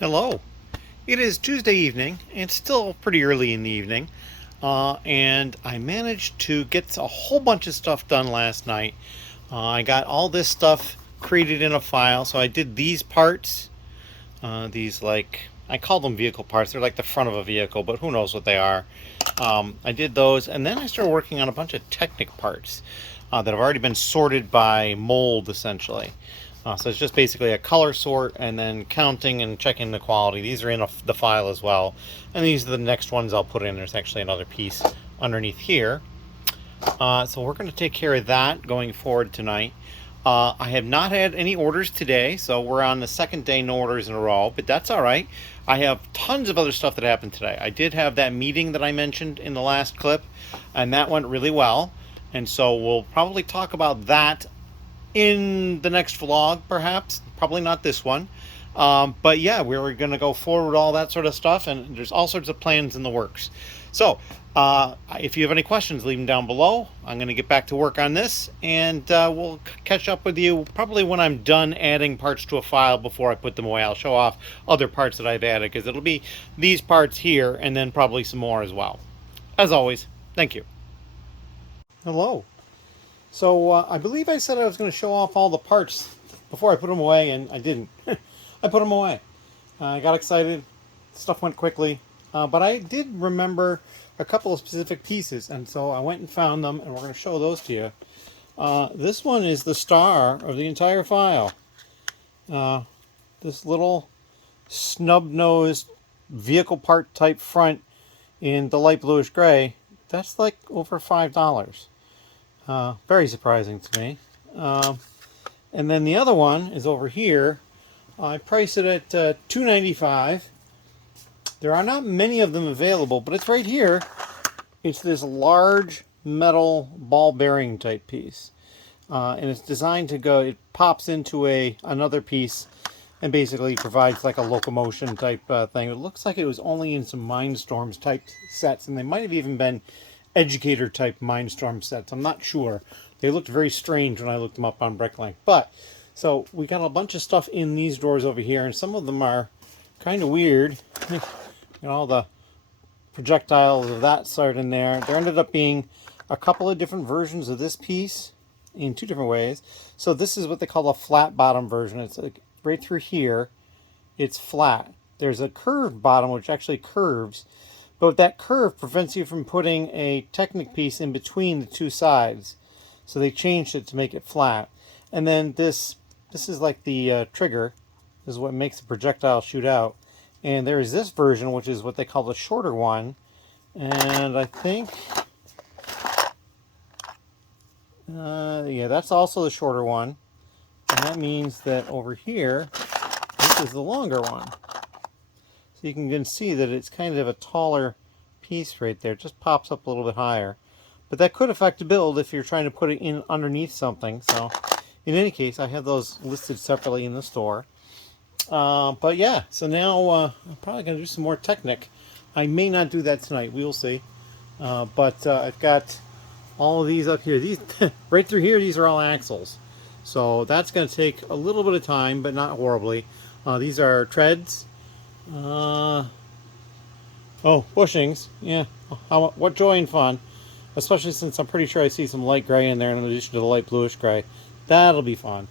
Hello. It is Tuesday evening, and still pretty early in the evening, and I managed to get a whole bunch of stuff done last night. I got all this stuff created in a file, so I did these parts, these I call them vehicle parts. They're like the front of a vehicle, but who knows what they are. I did those, and then I started working on a bunch of Technic parts that have already been sorted by mold, essentially. So it's just basically a color sort and then counting and checking the quality. These are in the file as well. And these are the next ones I'll put in. There's actually another piece underneath here. So we're going to take care of that going forward tonight. I have not had any orders today, so we're on the second day no orders in a row, but that's all right. I have tons of other stuff that happened today. I did have that meeting that I mentioned in the last clip, and that went really well. And so we'll probably talk about that in the next vlog, perhaps. Probably not this one. But yeah, we're going to go forward all that sort of stuff, and there's all sorts of plans in the works. So if you have any questions, leave them down below. I'm going to get back to work on this, and we'll catch up with you probably when I'm done adding parts to a file before I put them away. I'll show off other parts that I've added, because it'll be these parts here and then probably some more as well. As always, thank you. Hello. So I believe I said I was going to show off all the parts before I put them away, and I didn't. I put them away. I got excited. Stuff went quickly. But I did remember a couple of specific pieces, and so I went and found them, and we're going to show those to you. This one is the star of the entire file. This little snub-nosed vehicle part type front in the light bluish gray. That's like over $5. Very surprising to me. And then the other one is over here. I priced it at $2.95. There are not many of them available, but it's right here. It's this large metal ball bearing type piece. And it's designed to go, it pops into another piece and basically provides like a locomotion type thing. It looks like it was only in some Mindstorms type sets, and they might have even been educator type Mindstorm sets. I'm not sure. They looked very strange when I looked them up on Bricklink. But so we got a bunch of stuff in these drawers over here, and some of them are kind of weird. You know, all the projectiles of that sort in there. There ended up being a couple of different versions of this piece in two different ways. So this is what they call a flat bottom version. It's like right through here. It's flat. There's a curved bottom which actually curves. But that curve prevents you from putting a Technic piece in between the two sides. So they changed it to make it flat. And then this is like the trigger. This is what makes the projectile shoot out. And there is this version, which is what they call the shorter one. And I think, yeah, that's also the shorter one. And that means that over here, this is the longer one. So you can see that it's kind of a taller piece right there. It just pops up a little bit higher. But that could affect the build if you're trying to put it in underneath something. So in any case, I have those listed separately in the store. But yeah, so now I'm probably going to do some more Technic. I may not do that tonight. We will see. But I've got all of these up here. These right through here, these are all axles. So that's going to take a little bit of time, but not horribly. These are treads. Oh, bushings. Yeah. What joy and fun. Especially since I'm pretty sure I see some light gray in there in addition to the light bluish gray. That'll be fun.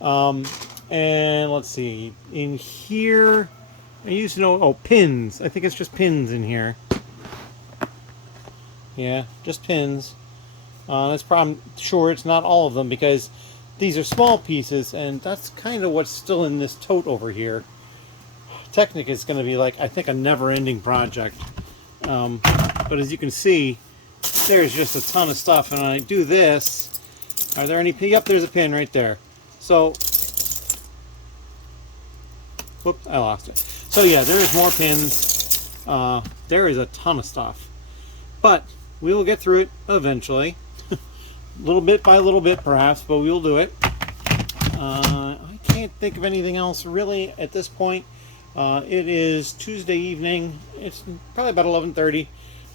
And let's see. In here, I used to know, pins. I think it's just pins in here. Yeah, just pins. I'm sure it's not all of them because these are small pieces, and that's kind of what's still in this tote over here. Technic is going to be like, I think, a never-ending project. But as you can see, there's just a ton of stuff. And when I do this, are there any pins? Yep, there's a pin right there. So, whoop, I lost it. So yeah, there's more pins. There is a ton of stuff. But we will get through it eventually. Little bit by little bit, perhaps, but we will do it. I can't think of anything else really at this point. It is Tuesday evening. It's probably about 11:30.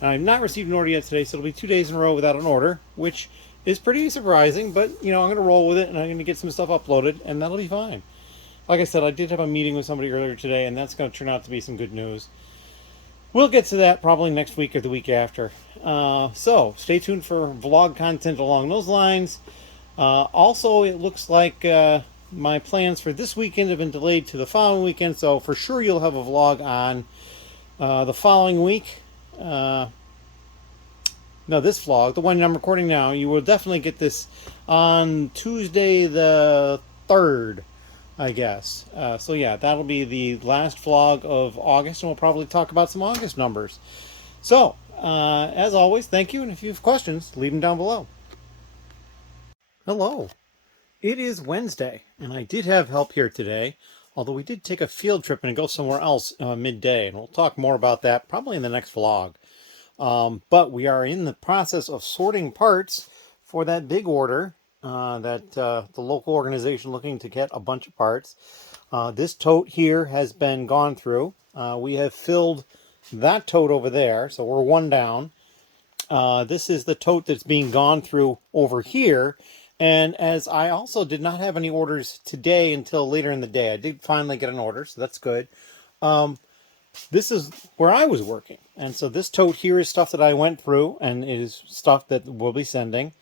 I've not received an order yet today, so it'll be 2 days in a row without an order, which is pretty surprising, but, you know, I'm going to roll with it, and I'm going to get some stuff uploaded, and that'll be fine. Like I said, I did have a meeting with somebody earlier today, and that's going to turn out to be some good news. We'll get to that probably next week or the week after. So stay tuned for vlog content along those lines. Also, it looks like my plans for this weekend have been delayed to the following weekend, so for sure you'll have a vlog on the following week. No, this vlog, the one I'm recording now, you will definitely get this on Tuesday the 3rd, I guess. So yeah, that'll be the last vlog of August, and we'll probably talk about some August numbers. So, as always, thank you, and if you have questions, leave them down below. Hello. It is Wednesday, and I did have help here today, although we did take a field trip and go somewhere else midday, and we'll talk more about that probably in the next vlog. But we are in the process of sorting parts for that big order that the local organization looking to get a bunch of parts. This tote here has been gone through. We have filled that tote over there, so we're one down. This is the tote that's being gone through over here. And as I also did not have any orders today until later in the day, I did finally get an order, so that's good. This is where I was working. And so this tote here is stuff that I went through and it is stuff that we'll be sending.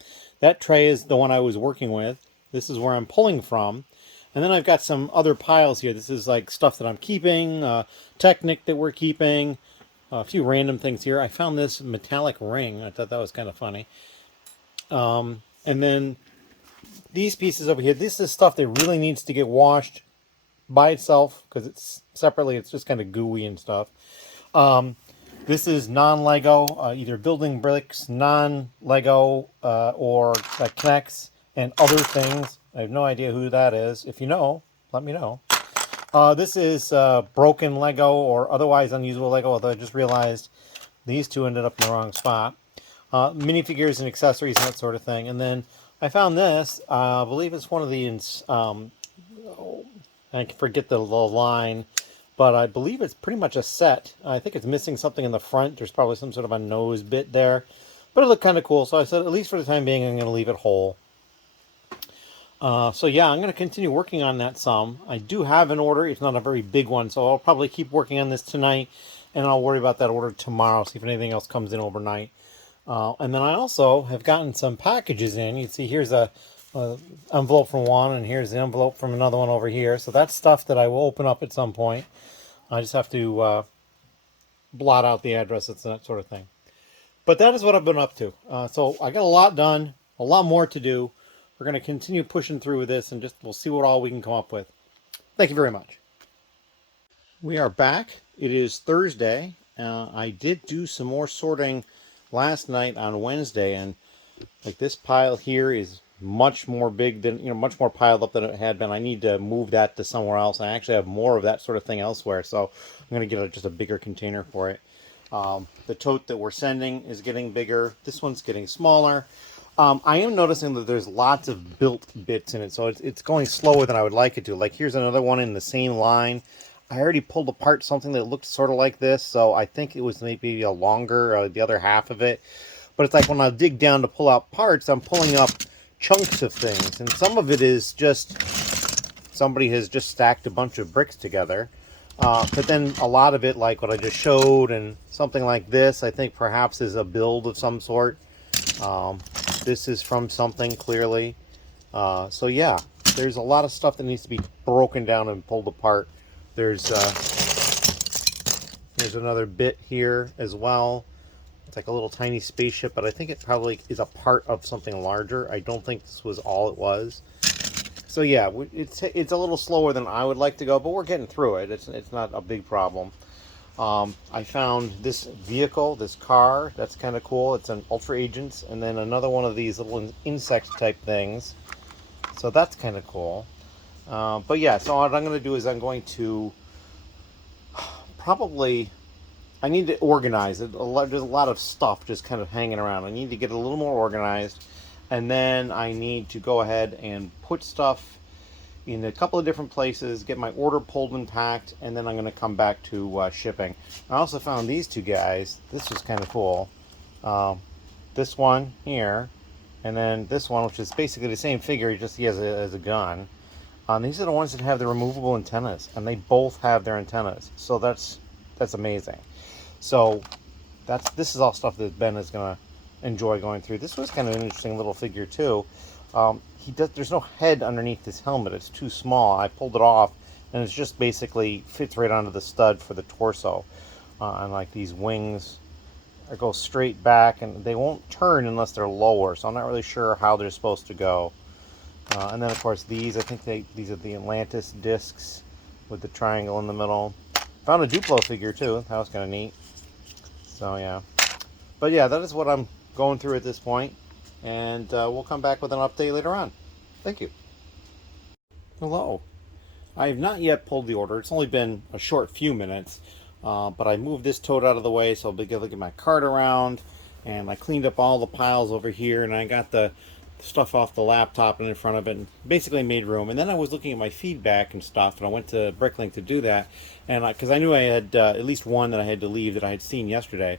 That tray is the one I was working with. This is where I'm pulling from. And then I've got some other piles here. This is like stuff that I'm keeping, Technic that we're keeping, a few random things here. I found this metallic ring. I thought that was kind of funny. And then these pieces over here, this is stuff that really needs to get washed by itself because it's separately, it's just kind of gooey and stuff. This is non-Lego, either building bricks, non-Lego, or that connects and other things. I have no idea who that is. If you know, let me know. This is broken Lego or otherwise unusable Lego, although I just realized these two ended up in the wrong spot. Minifigures and accessories and that sort of thing. And then I found this, I believe it's one of the, I forget the line, but I believe it's pretty much a set. I think it's missing something in the front. There's probably some sort of a nose bit there. But it looked kind of cool, so I said, at least for the time being, I'm going to leave it whole. So yeah, I'm going to continue working on that some. I do have an order. It's not a very big one, so I'll probably keep working on this tonight, and I'll worry about that order tomorrow, see if anything else comes in overnight. And then I also have gotten some packages in. You can see here's a envelope from one, and here's the envelope from another one over here. So that's stuff that I will open up at some point. I just have to blot out the addresses and that sort of thing. But that is what I've been up to. So I got a lot done, a lot more to do. We're going to continue pushing through with this, and just we'll see what all we can come up with. Thank you very much. We are back. It is Thursday. I did do some more sorting last night on Wednesday, and like this pile here is much more big than, much more piled up than it had been. I need to move that to somewhere else. I actually have more of that sort of thing elsewhere, so I'm going to get just a bigger container for it. The tote that we're sending is getting bigger. This one's getting smaller. I am noticing that there's lots of built bits in it, so it's going slower than I would like it to. Like here's another one in the same line. I already pulled apart something that looked sort of like this, so I think it was maybe a longer, the other half of it. But it's like when I dig down to pull out parts, I'm pulling up chunks of things. And some of it is just, somebody has just stacked a bunch of bricks together. But then a lot of it, like what I just showed, and something like this, I think perhaps is a build of some sort. This is from something, clearly. So yeah, there's a lot of stuff that needs to be broken down and pulled apart. There's another bit here as well. It's like a little tiny spaceship, but I think it probably is a part of something larger. I don't think this was all it was. So yeah, it's a little slower than I would like to go, but we're getting through it. It's not a big problem. I found this vehicle, this car, that's kind of cool. It's an Ultra Agents, and then another one of these little insect type things. So that's kind of cool. But yeah, so what I'm going to do is I'm going to probably, I need to organize it. There's a lot of stuff just kind of hanging around. I need to get a little more organized, and then I need to go ahead and put stuff in a couple of different places, get my order pulled and packed, and then I'm going to come back to shipping. I also found these two guys. This was kind of cool. This one here, and then this one, which is basically the same figure, just he has a gun. These are the ones that have the removable antennas, and they both have their antennas. So that's amazing. So this is all stuff that Ben is gonna enjoy going through. This was kind of an interesting little figure too. There's no head underneath this helmet. It's too small. I pulled it off, and it's just basically fits right onto the stud for the torso. And like these wings go straight back, and they won't turn unless they're lower. So I'm not really sure how they're supposed to go. And then of course these, I think these are the Atlantis discs with the triangle in the middle. Found a Duplo figure too. That was kind of neat. So yeah, but yeah, that is what I'm going through at this point, and we'll come back with an update later on. Thank you. Hello. I have not yet pulled the order. It's only been a short few minutes, but I moved this tote out of the way so I'll be able to get my cart around, and I cleaned up all the piles over here, and I got the stuff off the laptop and in front of it, and basically made room. And then I was looking at my feedback and stuff, and I went to Bricklink to do that, and because I knew I had at least one that I had to leave that I had seen yesterday.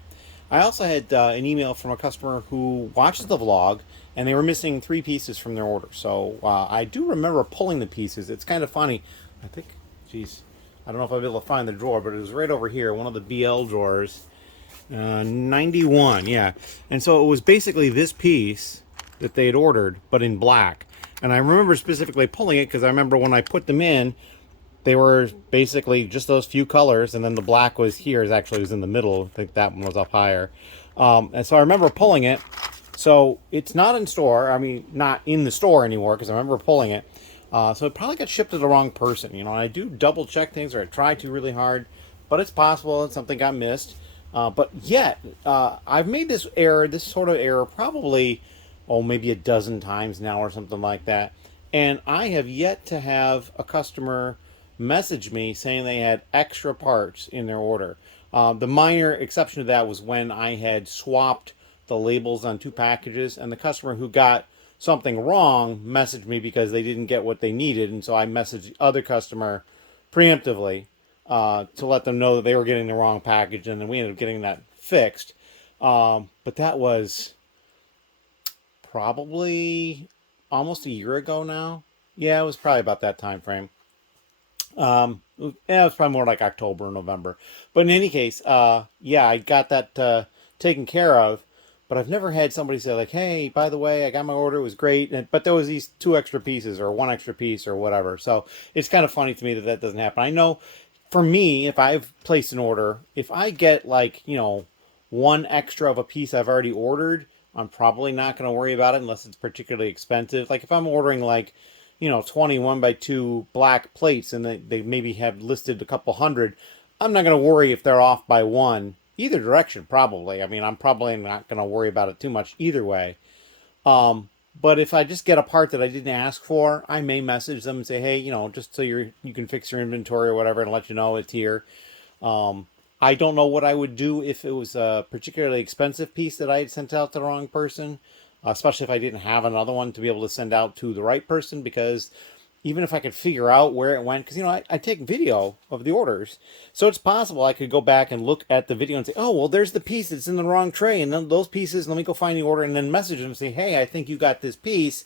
I also had an email from a customer who watches the vlog, and they were missing 3 pieces from their order. So I do remember pulling the pieces. It's kind of funny. I think, geez, I don't know if I'll be able to find the drawer, but it was right over here, one of the BL drawers. 91, yeah. And so it was basically this piece that they had ordered, but in black. And I remember specifically pulling it because I remember when I put them in, they were basically just those few colors, and then the black was here. It actually was in the middle. I think that one was up higher. And so I remember pulling it. So it's not in store. I mean, not in the store anymore because I remember pulling it. So it probably got shipped to the wrong person. You know, I do double check things, or I try to really hard, but it's possible that something got missed. But yet, I've made this error, this sort of error, probably, maybe a dozen times now or something like that. And I have yet to have a customer message me saying they had extra parts in their order. The minor exception to that was when I had swapped the labels on 2 packages, and the customer who got something wrong messaged me because they didn't get what they needed, and so I messaged the other customer preemptively to let them know that they were getting the wrong package, and then we ended up getting that fixed. But that was probably almost a year ago now. Yeah, it was probably about that time frame. Yeah, it was probably more like October or November. But in any case, yeah, I got that taken care of. But I've never had somebody say like, "Hey, by the way, I got my order. It was great, but there was these 2 extra pieces or 1 extra piece or whatever." So it's kind of funny to me that that doesn't happen. I know, for me, if I've placed an order, if I get like 1 extra of a piece I've already ordered, I'm probably not going to worry about it unless it's particularly expensive. Like if I'm ordering like 21 by 2 black plates, and they maybe have listed a couple hundred, I'm not going to worry if they're off by 1. Either direction, probably. I mean, I'm probably not going to worry about it too much either way. But if I just get a part that I didn't ask for, I may message them and say, hey, just so you can fix your inventory or whatever, and let you know it's here. I don't know what I would do if it was a particularly expensive piece that I had sent out to the wrong person, especially if I didn't have another one to be able to send out to the right person, because even if I could figure out where it went, because, I take video of the orders. So it's possible I could go back and look at the video and say, oh, well, there's the piece that's in the wrong tray. And then those pieces, let me go find the order, and then message them and say, hey, I think you got this piece.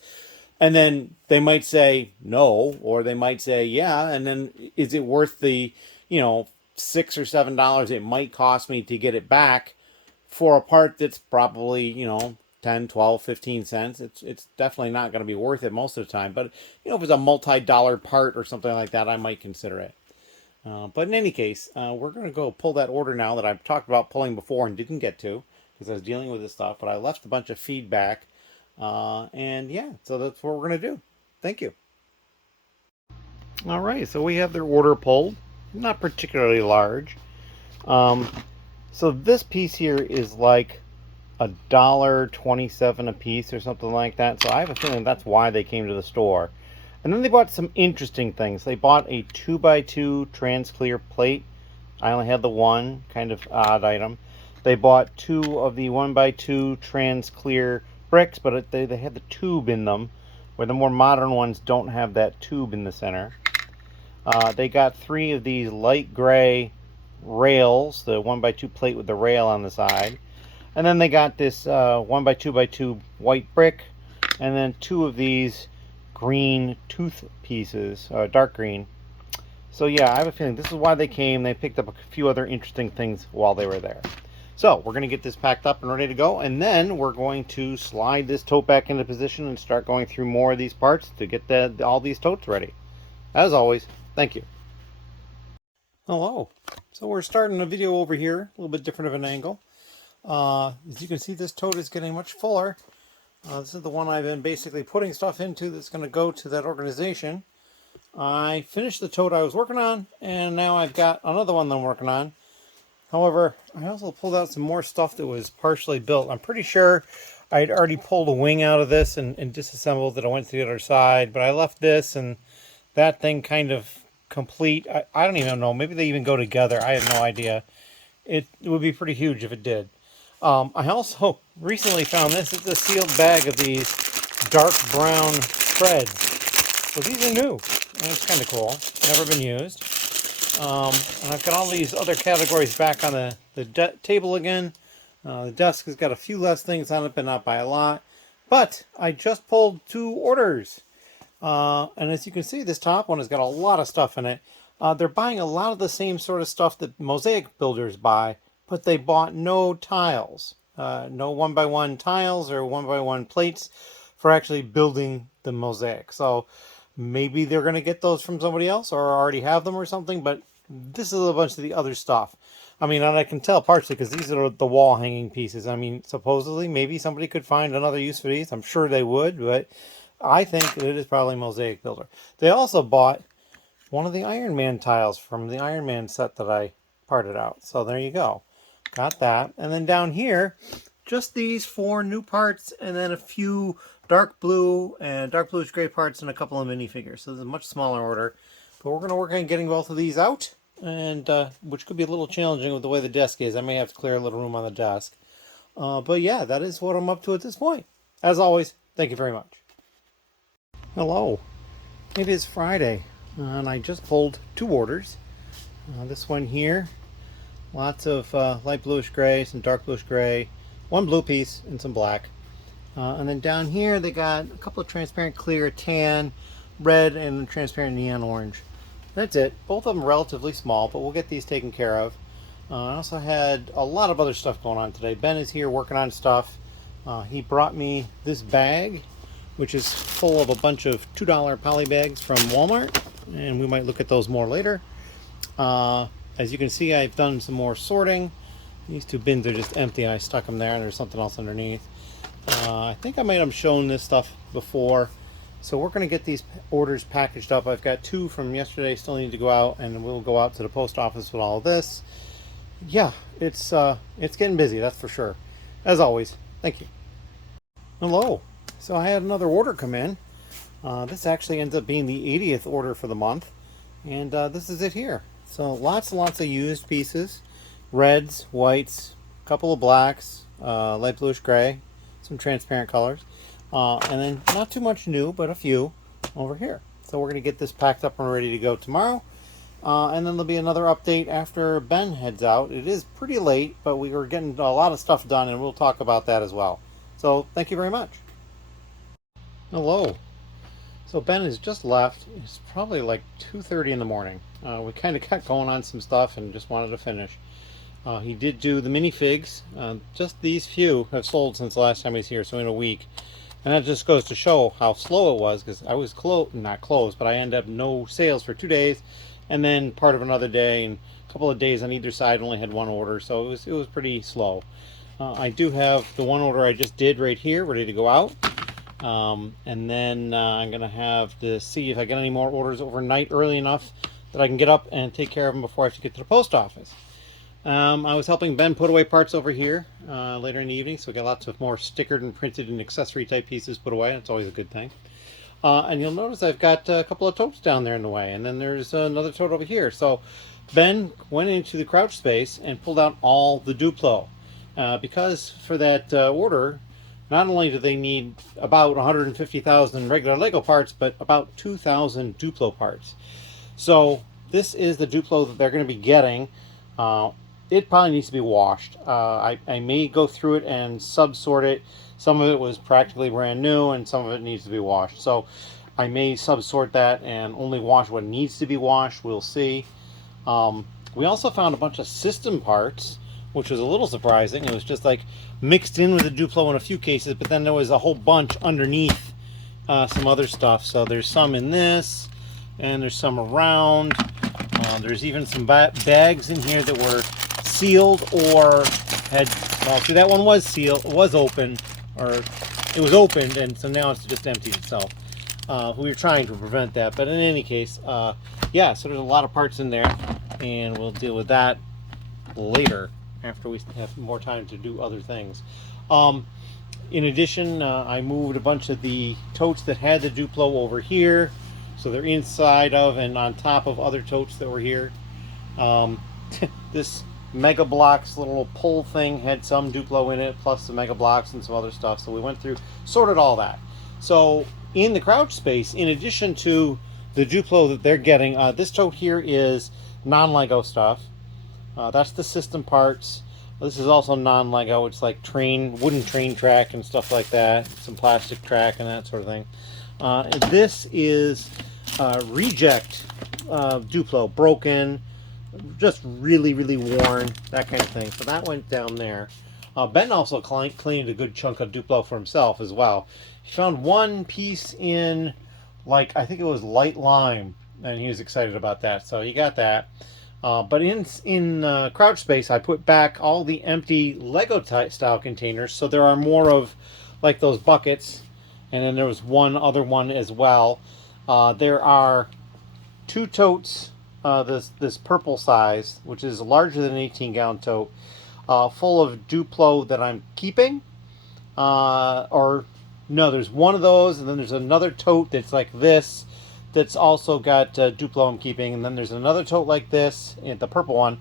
And then they might say no, or they might say, yeah. And then is it worth the, $6 or $7 it might cost me to get it back for a part that's probably, 10, 12, 15 cents. It's definitely not going to be worth it most of the time. But, if it's a multi-dollar part or something like that, I might consider it. But in any case, we're going to go pull that order now that I've talked about pulling before and didn't get to because I was dealing with this stuff. But I left a bunch of feedback. And yeah, so that's what we're going to do. Thank you. All right, so we have their order pulled. Not particularly large. So this piece here is like $1.27 a piece or something like that. So I have a feeling that's why they came to the store. And then they bought some interesting things. They bought a 2x2 trans clear plate. I only had the one, kind of odd item. They bought 2 of the 1x2 trans clear bricks, but they had the tube in them, where the more modern ones don't have that tube in the center. They got 3 of these light gray rails, the 1x2 plate with the rail on the side. And then they got this 1x2x2 white brick, and then 2 of these green tooth pieces, dark green. So yeah, I have a feeling this is why they came. They picked up a few other interesting things while they were there. So we're going to get this packed up and ready to go, and then we're going to slide this tote back into position and start going through more of these parts to get all these totes ready. As always, thank you. Hello. So we're starting a video over here, a little bit different of an angle. As you can see, this tote is getting much fuller. This is the one I've been basically putting stuff into that's going to go to that organization. I finished the tote I was working on, and now I've got another one that I'm working on. However, I also pulled out some more stuff that was partially built. I'm pretty sure I'd already pulled a wing out of this and disassembled it. I went to the other side, but I left this and that thing kind of complete. I don't even know. Maybe they even go together. I have no idea. It would be pretty huge if it did. I also recently found this. It's a sealed bag of these dark brown threads. So these are new, and it's kind of cool. Never been used. And I've got all these other categories back on the table again. The desk has got a few less things on it, but not by a lot. But I just pulled 2 orders. And as you can see, this top one has got a lot of stuff in it. They're buying a lot of the same sort of stuff that mosaic builders buy, but they bought no tiles. No 1x1 tiles or 1x1 plates for actually building the mosaic. So maybe they're going to get those from somebody else or already have them or something, but this is a bunch of the other stuff. I mean, and I can tell partially because these are the wall hanging pieces. I mean, supposedly maybe somebody could find another use for these. I'm sure they would, but I think it is probably mosaic builder. They also bought one of the Iron Man tiles from the Iron Man set that I parted out. So there you go. Got that. And then down here, just these 4 new parts and then a few dark blue and dark bluish gray parts and a couple of minifigures. So this is a much smaller order. But we're going to work on getting both of these out, and which could be a little challenging with the way the desk is. I may have to clear a little room on the desk. But yeah, that is what I'm up to at this point. As always, thank you very much. Hello. It is Friday, and I just pulled 2 orders. This one here, lots of light bluish gray, some dark bluish gray, 1 blue piece, and some black. And then down here they got a couple of transparent clear, tan, red, and transparent neon orange. That's it. Both of them relatively small, but we'll get these taken care of. I also had a lot of other stuff going on today. Ben is here working on stuff. He brought me this bag, which is full of a bunch of $2 poly bags from Walmart, and we might look at those more later. As you can see, I've done some more sorting. These 2 bins are just empty. I stuck them there, and there's something else underneath. I think I might have shown this stuff before. So we're going to get these orders packaged up. I've got 2 from yesterday still need to go out, and we'll go out to the post office with all of this. Yeah, it's getting busy, that's for sure. As always, thank you. Hello. So I had another order come in. This actually ends up being the 80th order for the month, and this is it here. So lots and lots of used pieces, reds, whites, a couple of blacks, light bluish gray, some transparent colors, and then not too much new, but a few over here. So we're going to get this packed up and ready to go tomorrow, and then there'll be another update after Ben heads out. It is pretty late, but we were getting a lot of stuff done, and we'll talk about that as well. So thank you very much. Hello. So Ben has just left. It's probably like 2:30 in the morning. We kind of got going on some stuff and just wanted to finish. He did do the minifigs. Just these few have sold since the last time he was here, so in a week. And that just goes to show how slow it was, because I was not closed, but I ended up no sales for 2 days, and then part of another day, and a couple of days on either side only had 1 order, so it was pretty slow. I do have the 1 order I just did right here ready to go out. And then I'm going to have to see if I get any more orders overnight early enough that I can get up and take care of them before I have to get to the post office. I was helping Ben put away parts over here later in the evening, so we got lots of more stickered and printed and accessory type pieces put away. That's always a good thing. And you'll notice I've got a couple of totes down there in the way, and then there's another tote over here. So Ben went into the crouch space and pulled out all the Duplo, because for that order, not only do they need about 150,000 regular Lego parts, but about 2,000 Duplo parts. So this is the Duplo that they're going to be getting. It probably needs to be washed. I may go through it and sub-sort it. Some of it was practically brand new, and some of it needs to be washed. So I may subsort that and only wash what needs to be washed. We'll see. We also found a bunch of system parts, which was a little surprising. It was just like mixed in with the Duplo in a few cases, but then there was a whole bunch underneath some other stuff. So there's some in this, and there's some around. There's even some bags in here that were sealed or had, well, see, that one was sealed, was open, or it was opened, and so now it's just emptied itself. We were trying to prevent that, but in any case, yeah, so there's a lot of parts in there, and we'll deal with that later after we have more time to do other things. In addition, I moved a bunch of the totes that had the Duplo over here, so they're inside of and on top of other totes that were here. This Mega Blocks little pull thing had some Duplo in it, plus the Mega Blocks and some other stuff, so we went through, sorted all that. So in the crouch space, in addition to the Duplo that they're getting, this tote here is non-Lego stuff. That's the system parts. This is also non-Lego. It's like wooden train track and stuff like that. Some plastic track and that sort of thing. This is reject Duplo, broken, just really, really worn, that kind of thing. So that went down there. Ben also cleaned a good chunk of Duplo for himself as well. He found one piece in, like, I think it was light lime, and he was excited about that. So he got that. But in crouch space, I put back all the empty Lego style containers. So there are more of like those buckets, and then there was one other one as well. There are 2 totes, this purple size, which is larger than an 18-gallon tote, full of Duplo that I'm keeping. Or no, there's one of those, and then there's another tote that's like this, that's also got Duplo I'm keeping, and then there's another tote like this, the purple one,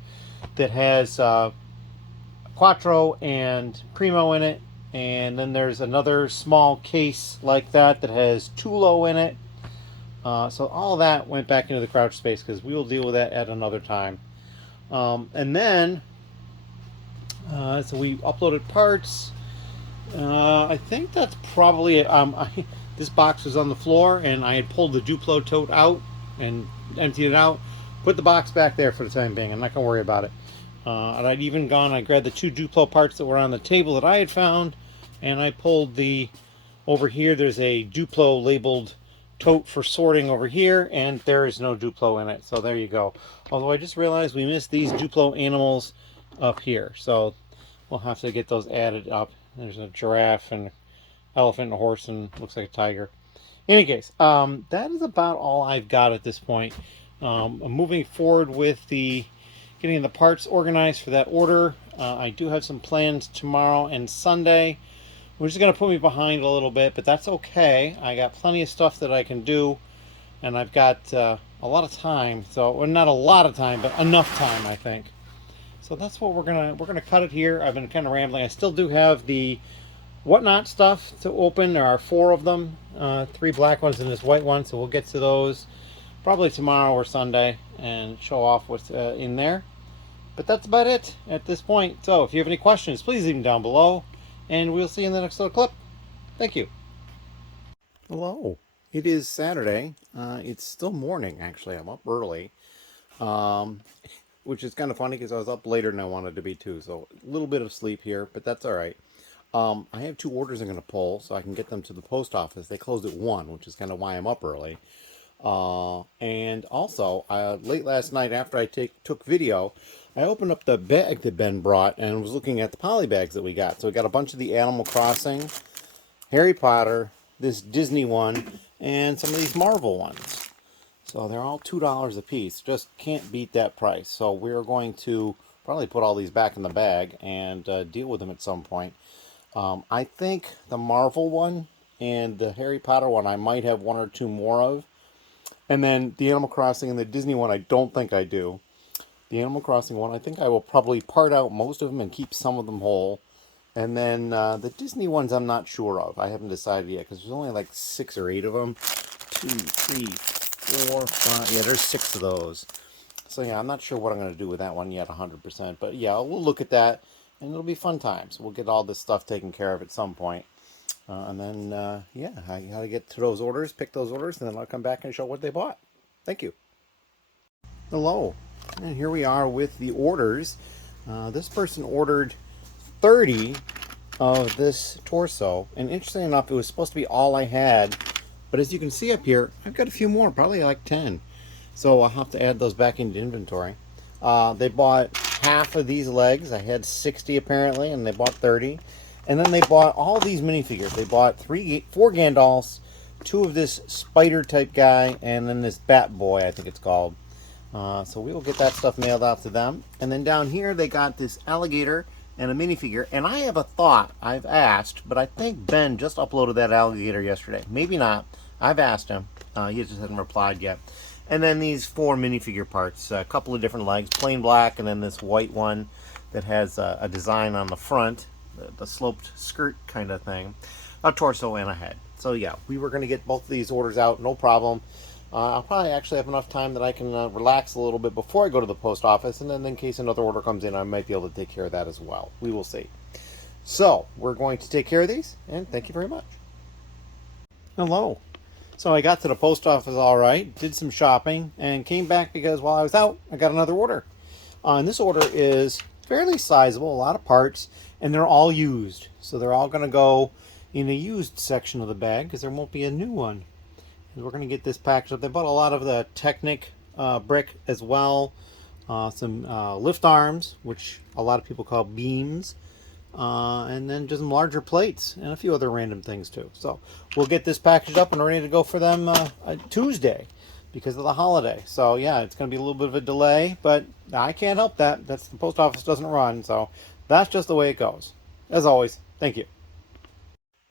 that has Quattro and Primo in it, and then there's another small case like that that has Tulo in it. So all that went back into the crouch space because we will deal with that at another time. And then, so we uploaded parts. I think that's probably it. This box was on the floor, and I had pulled the Duplo tote out and emptied it out. Put the box back there for the time being. I'm not going to worry about it. And I'd even I grabbed the 2 Duplo parts that were on the table that I had found, and I pulled over here, there's a Duplo labeled tote for sorting over here, and there is no Duplo in it. So there you go. Although I just realized we missed these Duplo animals up here. So we'll have to get those added up. There's a giraffe and elephant and a horse and looks like a tiger. In any case, that is about all I've got at this point. I'm moving forward with getting the parts organized for that order. I do have some plans tomorrow and Sunday, which is going to put me behind a little bit, but that's okay. I got plenty of stuff that I can do, and I've got a lot of time. So, well, not a lot of time, but enough time, I think. So that's what we're gonna cut it here. I've been kind of rambling. I still do have the whatnot stuff to open. There are 4 of them, 3 black ones and this white one. So we'll get to those probably tomorrow or Sunday and show off what's in there. But that's about it at this point. So if you have any questions, please leave them down below, and we'll see you in the next little clip. Thank you. Hello. It is Saturday. It's still morning, actually. I'm up early. Which is kind of funny because I was up later than I wanted to be too. So a little bit of sleep here, but that's all right. I have 2 orders I'm going to pull so I can get them to the post office. They closed at 1, which is kind of why I'm up early. And also, late last night after I took video, I opened up the bag that Ben brought and was looking at the poly bags that we got. So we got a bunch of the Animal Crossing, Harry Potter, this Disney one, and some of these Marvel ones. So they're all $2 a piece. Just can't beat that price. So we're going to probably put all these back in the bag and deal with them at some point. I think the Marvel one and the Harry Potter one I might have 1 or 2 more of. And then the Animal Crossing and the Disney one I don't think I do. The Animal Crossing one, I think I will probably part out most of them and keep some of them whole. And then the Disney ones I'm not sure of. I haven't decided yet because there's only like 6 or 8 of them. 2, 3, 4, 5. Yeah, there's 6 of those. So yeah, I'm not sure what I'm going to do with that one yet 100%. But yeah, we'll look at that and it'll be fun times. We'll get all this stuff taken care of at some point. And then, yeah, I got to get to those orders, pick those orders, and then I'll come back and show what they bought. Thank you. Hello. And here we are with the orders. This person ordered 30 of this torso. And interestingly enough, it was supposed to be all I had. But as you can see up here, I've got a few more, probably like 10. So I'll have to add those back into inventory. They bought half of these legs. I had 60 apparently, and they bought 30. And then they bought all these minifigures. They bought 4 Gandalfs, 2 of this spider type guy, and then this Bat Boy, I think it's called. So we will get that stuff mailed out to them. And then down here they got this alligator and a minifigure. And I have a thought. I've asked, but I think Ben just uploaded that alligator yesterday. Maybe not. I've asked him. He just hasn't replied yet. And then these 4 minifigure parts. A couple of different legs. Plain black, and then this white one that has a design on the front. The sloped skirt kind of thing. A torso and a head. So yeah, we were going to get both of these orders out. No problem. I'll probably actually have enough time that I can relax a little bit before I go to the post office, and then in case another order comes in, I might be able to take care of that as well. We will see. So, we're going to take care of these, and thank you very much. Hello. So I got to the post office all right, did some shopping, and came back because while I was out, I got another order. And this order is fairly sizable, a lot of parts, and they're all used. So they're all going to go in the used section of the bag because there won't be a new one. We're going to get this packaged up. They bought a lot of the Technic brick as well. Some lift arms, which a lot of people call beams. And then just some larger plates and a few other random things too. So we'll get this packaged up and ready to go for them Tuesday because of the holiday. So yeah, it's going to be a little bit of a delay, but I can't help that. That's the post office doesn't run. So that's just the way it goes. As always, thank you.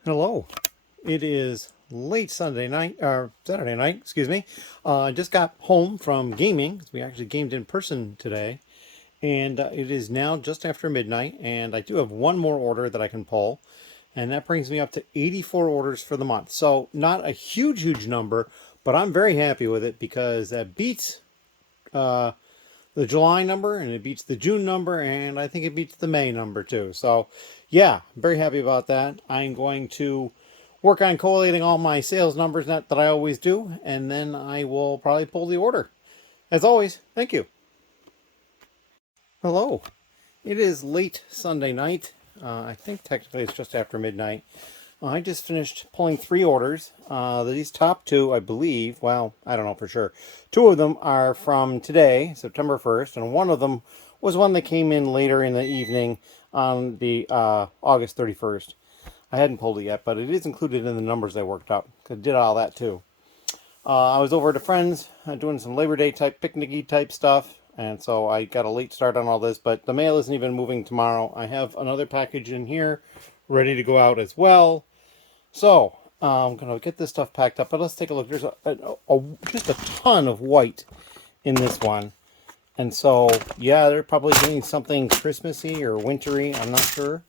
Hello. It is late Saturday night, excuse me. I just got home from gaming. We actually gamed in person today, and it is now just after midnight, and I do have one more order that I can pull, and that brings me up to 84 orders for the month. So not a huge number, but I'm very happy with it because that beats the July number, and it beats the June number, and I think it beats the May number too. So yeah, I'm very happy about that. I'm going to work on collating all my sales numbers that I always do, and then I will probably pull the order. As always, thank you. Hello. It is late Sunday night. I think technically it's just after midnight. I just finished pulling 3 orders. These top 2, I believe, well, I don't know for sure. 2 of them are from today, September 1st, and one of them was one that came in later in the evening on the August 31st. I hadn't pulled it yet, but it is included in the numbers I worked out. I did all that too. I was over at a friend's doing some Labor Day type picnic-y type stuff, and so I got a late start on all this, but the mail isn't even moving tomorrow. I have another package in here ready to go out as well. So I'm going to get this stuff packed up, but let's take a look. There's just a ton of white in this one. And so, yeah, they're probably getting something Christmassy or wintry. I'm not sure.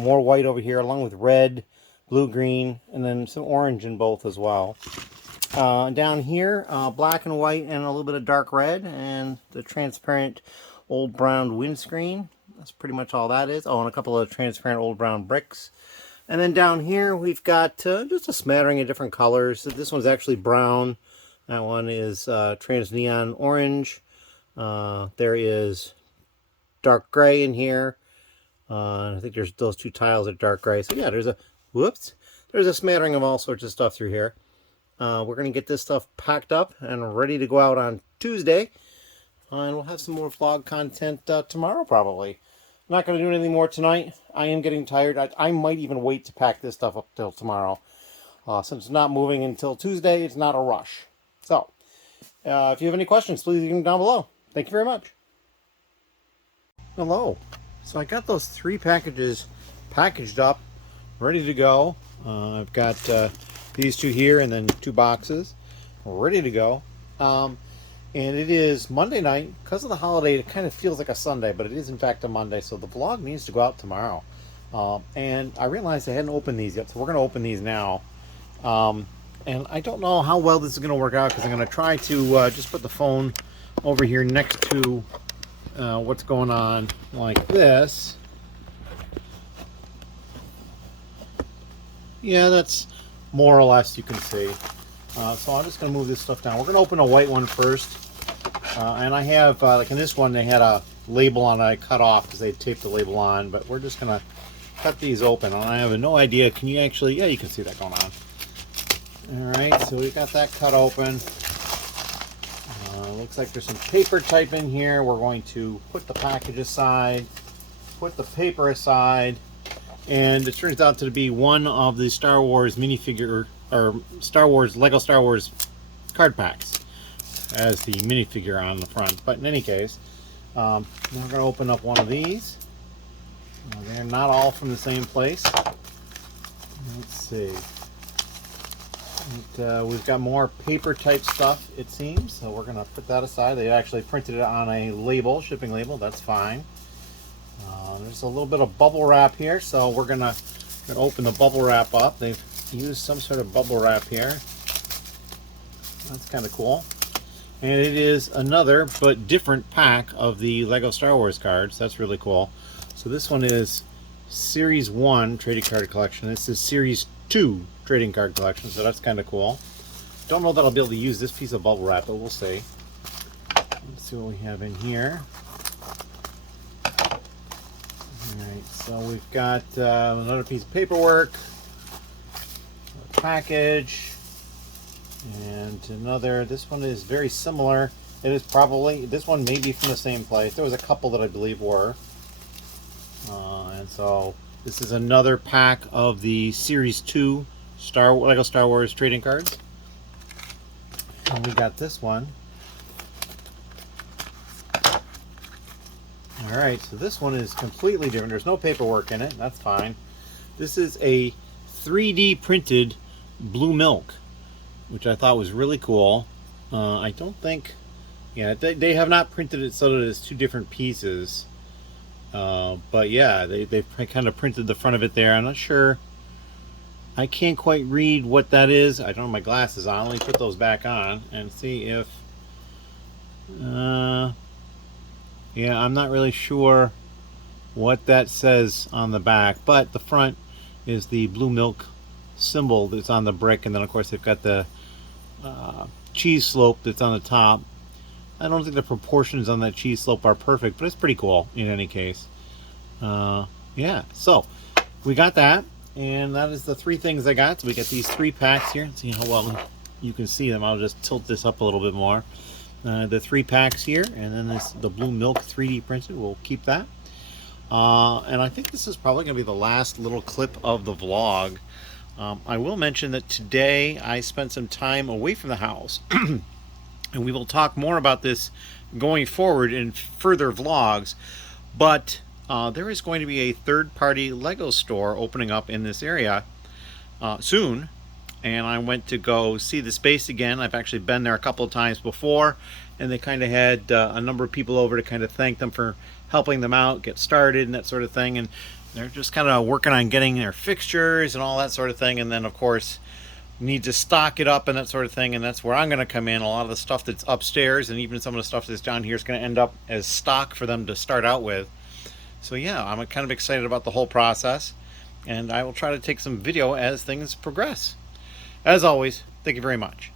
More white over here along with red, blue, green, and then some orange in both as well. Down here, black and white and a little bit of dark red and the transparent old brown windscreen. That's pretty much all that is. Oh, and a couple of transparent old brown bricks. And then down here we've got just a smattering of different colors. This one's actually brown. That one is trans neon orange. There is dark gray in here. I think there's those 2 tiles are dark gray. So yeah, there's a smattering of all sorts of stuff through here. We're going to get this stuff packed up and ready to go out on Tuesday. And we'll have some more vlog content tomorrow probably. I'm not going to do anything more tonight. I am getting tired. I might even wait to pack this stuff up till tomorrow. Since it's not moving until Tuesday, it's not a rush. So, if you have any questions, please leave them down below. Thank you very much. Hello. So I got those 3 packages packaged up, ready to go. I've got these 2 here and then 2 boxes ready to go. And it is Monday night. Because of the holiday, it kind of feels like a Sunday, but it is in fact a Monday, so the vlog needs to go out tomorrow. And I realized I hadn't opened these yet, so we're going to open these now. And I don't know how well this is going to work out because I'm going to try to just put the phone over here next to what's going on, like this. Yeah, that's more or less you can see. So I'm just going to move this stuff down. We're going to open a white one first. And I have, like in this one, they had a label on it I cut off because they taped the label on. But we're just going to cut these open. And I have no idea. Can you actually, yeah, you can see that going on. Alright, so we got that cut open. Looks like there's some paper type in here. We're going to put the package aside, put the paper aside, and it turns out to be one of the Star Wars minifigure, or Lego Star Wars card packs as the minifigure on the front. But in any case, we're going to open up one of these. They're not all from the same place. Let's see. We've got more paper type stuff, it seems, so we're going to put that aside. They actually printed it on a label, shipping label. That's fine. There's a little bit of bubble wrap here, so we're going to open the bubble wrap up. They've used some sort of bubble wrap here. That's kind of cool. And it is another but different pack of the Lego Star Wars cards. That's really cool. So this one is Series 1 Trading Card Collection. This is Series 2 Trading Card Collection, so that's kind of cool. Don't know that I'll be able to use this piece of bubble wrap, but we'll see. Let's see what we have in here. Alright, so we've got another piece of paperwork, a package, and another. This one is very similar. It is probably, this one may be from the same place. There was a couple that I believe were. And so this is another pack of the Series 2 Lego Star Wars trading cards. And we got this one. Alright, so this one is completely different. There's no paperwork in it. That's fine. This is a 3D printed blue milk, which I thought was really cool. I don't think, yeah, they have not printed it so that it's two different pieces. But yeah, they've kind of printed the front of it there. I'm not sure. I can't quite read what that is. I don't have my glasses on. Let me put those back on and see if... yeah, I'm not really sure what that says on the back. But the front is the blue milk symbol that's on the brick. And then, of course, they've got the cheese slope that's on the top. I don't think the proportions on that cheese slope are perfect, but it's pretty cool in any case. Yeah, so we got that, and that is the three things I got. So we got these 3 packs here. Let's see how well you can see them. I'll just tilt this up a little bit more. The 3 packs here, and then the blue milk 3D printed. We'll keep that. And I think this is probably going to be the last little clip of the vlog. I will mention that today I spent some time away from the house. And we will talk more about this going forward in further vlogs. But there is going to be a third-party Lego store opening up in this area soon. And I went to go see the space again. I've actually been there a couple of times before. And they kind of had a number of people over to kind of thank them for helping them out, get started, and that sort of thing. And they're just kind of working on getting their fixtures and all that sort of thing. And then, of course, need to stock it up and that sort of thing, and that's where I'm going to come in. A lot of the stuff that's upstairs and even some of the stuff that's down here is going to end up as stock for them to start out with. So yeah, I'm kind of excited about the whole process, and I will try to take some video as things progress. As always, thank you very much.